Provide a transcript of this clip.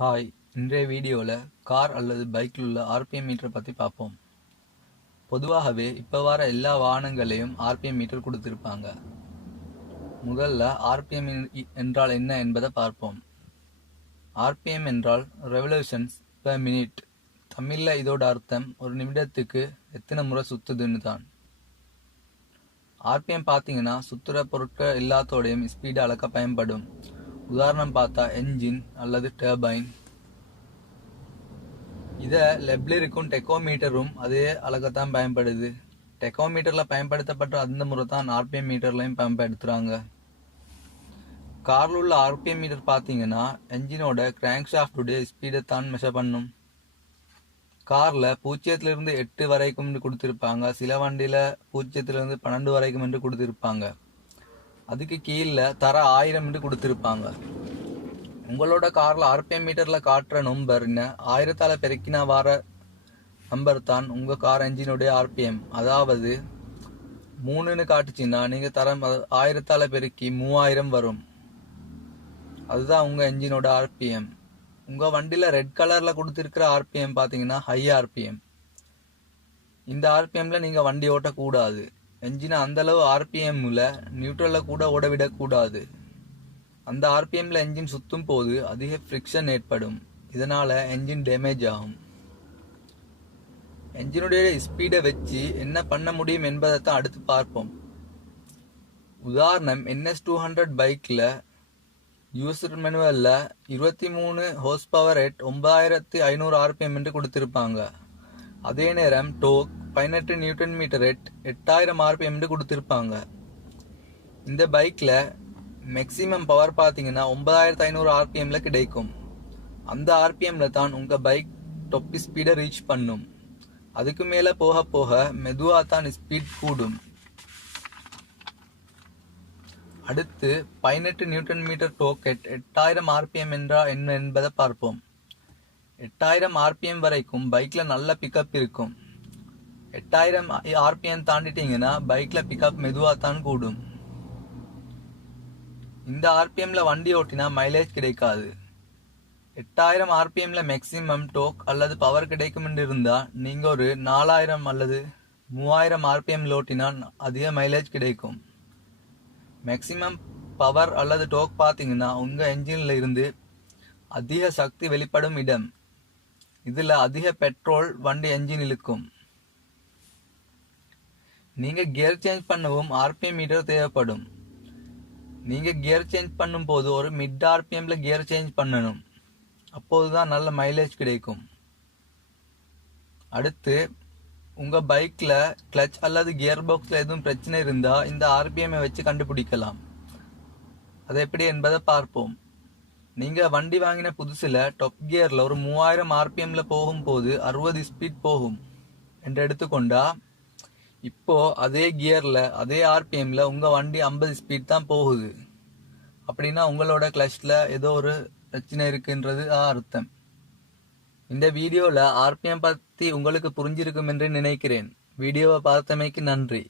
Hi, இன்றைய வீடியோவில் car அல்லது பைக்கில் உள்ள ஆர்பிஎம் மீட்டரை பற்றி பார்ப்போம். பொதுவாகவே இப்போ வர எல்லா வாகனங்களையும் ஆர்பிஎம் மீட்டர் கொடுத்துருப்பாங்க. முதல்ல ஆர்பிஎம் என்றால் என்ன என்பதை பார்ப்போம். ஆர்பிஎம் என்றால் ரெவல்யூஷன்ஸ் பெர் மினிட். தமிழில் இதோட அர்த்தம் ஒரு நிமிடத்துக்கு எத்தனை முறை சுத்துதுன்னு தான். ஆர்பிஎம் பார்த்தீங்கன்னா சுத்துற பொருட்கள் எல்லாத்தோடையும் ஸ்பீடை அளக்க பயன்படும். உதாரணம் பார்த்தா என்ஜின் அல்லது டர்பைன். இதை லெப்ல இருக்கும் டெக்கோமீட்டரும் அதே அளக்கத்தான் பயன்படுது. டெக்கோமீட்டர்ல பயன்படுத்தப்பட்ட அந்த முறை தான் ஆர்பிஎம் மீட்டர்லையும் பயன்படுத்துறாங்க. கார்ல உள்ள ஆர்பிஎம் மீட்டர் பார்த்தீங்கன்னா என்ஜினோட கிராங்க் ஷாஃப்டுடைய ஸ்பீடை தான் மெஷர் பண்ணும். கார்ல 0 to 8 வரைக்கும் கொடுத்திருப்பாங்க. சில வண்டியில 0 to 12 வரைக்கும் என்று கொடுத்திருப்பாங்க. அதுக்கு கீழே தர 1000 என்று கொடுத்திருப்பாங்க. உங்களோட கார்ல ஆர்பிஎம் மீட்டர்ல காட்டுற நம்பர் 1000 பெருக்கினா வர நம்பர் தான் உங்க கார் என்ஜினுடைய ஆர்பிஎம். அதாவது 3ன்னு காட்டுச்சுன்னா நீங்க தரம் 1000 பெருக்கி 3000 வரும். அதுதான் உங்க என்ஜினோட ஆர்பிஎம். உங்க வண்டியில ரெட் கலர்ல கொடுத்திருக்கிற ஆர்பிஎம் பாத்தீங்கன்னா ஹை ஆர்பிஎம். இந்த ஆர்பிஎம்ல நீங்க வண்டி ஓட்டக்கூடாது. என்ஜினை அந்த அளவு ஆர்பிஎம்ல நியூட்ரல்ல கூட ஓட விடக்கூடாது. அந்த ஆர்பிஎம்ல என்ஜின் சுத்தும் போது அதிக ஃப்ரிக்ஷன் ஏற்படும். இதனால என்ஜின் டேமேஜ் ஆகும். என்ஜினுடைய ஸ்பீடை வச்சு என்ன பண்ண முடியும் என்பதை தான் அடுத்து பார்ப்போம். உதாரணம் NS200 பைக்ல யூசர் மேனுவல்ல 23 ஹோர்ஸ் பவர் ரேட் 9500 ஆர்பிஎம் என்று கொடுத்திருப்பாங்க. அதே நேரம் torque 18 newton metre rate 8000 RPM என்று கொடுத்திருப்பாங்க. இந்த பைக்ல மேக்சிமம் பவர் பார்த்தீங்கன்னா 9500 ஆர்பிஎம்ல கிடைக்கும். அந்த ஆர்பிஎம்ல தான் உங்க பைக் டாப் ஸ்பீடை ரீச் பண்ணும். அதுக்கு மேல போக போக மெதுவா தான் ஸ்பீட் கூடும். அடுத்து 18 நியூட்டன் மீட்டர் டோக்கெட் 8000 ஆர்பிஎம் என்றால் என்ன என்பதை பார்ப்போம். 8000 ஆர்பிஎம் வரைக்கும் பைக்ல நல்ல பிக்கப் இருக்கும். 8000 ஆர்பிஎம் தாண்டிட்டீங்கன்னா பைக்ல பிக்கப் மெதுவா தான் கூடும். இந்த ஆர்பிஎம்ல வண்டி ஓட்டினா மைலேஜ் கிடைக்காது. 8000 ஆர்பிஎம்ல மேக்சிமம் டோக் அல்லது பவர் கிடைக்கும் என்று இருந்தா நீங்க ஒரு 4000 அல்லது 3000 ஆர்பிஎம் ஓட்டினா அதிக மைலேஜ் கிடைக்கும். மேக்சிமம் பவர் அல்லது டோக் பார்த்தீங்கன்னா உங்க என்ஜின்ல இருந்து அதிக சக்தி வெளிப்படும் இடம். இதுல அதிக பெட்ரோல் வண்டி என்ஜின் இழுக்கும். நீங்க கியர் சேஞ்ச் பண்ணவும் ஆர்பிஎம் மீட்டர் தேவைப்படும். நீங்க கியர் சேஞ்ச் பண்ணும் போது ஒரு மிட் ஆர்பிஎம்ல கியர் சேஞ்ச் பண்ணணும். அப்போதுதான் நல்ல மைலேஜ் கிடைக்கும். அடுத்து உங்க பைக்ல கிளச் அல்லது கியர் பாக்ஸ்ல எதுவும் பிரச்சனை இருந்தா இந்த ஆர்பிஎம் வச்சு கண்டுபிடிக்கலாம். அது எப்படி என்பதை பார்ப்போம். நீங்க வண்டி வாங்கின புதுசுல டாப் கியர்ல ஒரு 3000 ஆர்பிஎம்ல போகும்போது 60 ஸ்பீட் போகும் என்று எடுத்துக்கொண்டா, இப்போ அதே கியர்ல அதே ஆர்பிஎம்ல உங்க வண்டி 50 ஸ்பீட் தான் போகுது. அப்படின்னா உங்களோட கிளச்ல ஏதோ ஒரு பிரச்சனை இருக்குன்றது அர்த்தம். இந்த வீடியோல ஆர்பிஎம் பத்தி உங்களுக்கு புரிஞ்சிருக்கும் என்று நினைக்கிறேன். வீடியோவை பார்த்தமைக்கு நன்றி.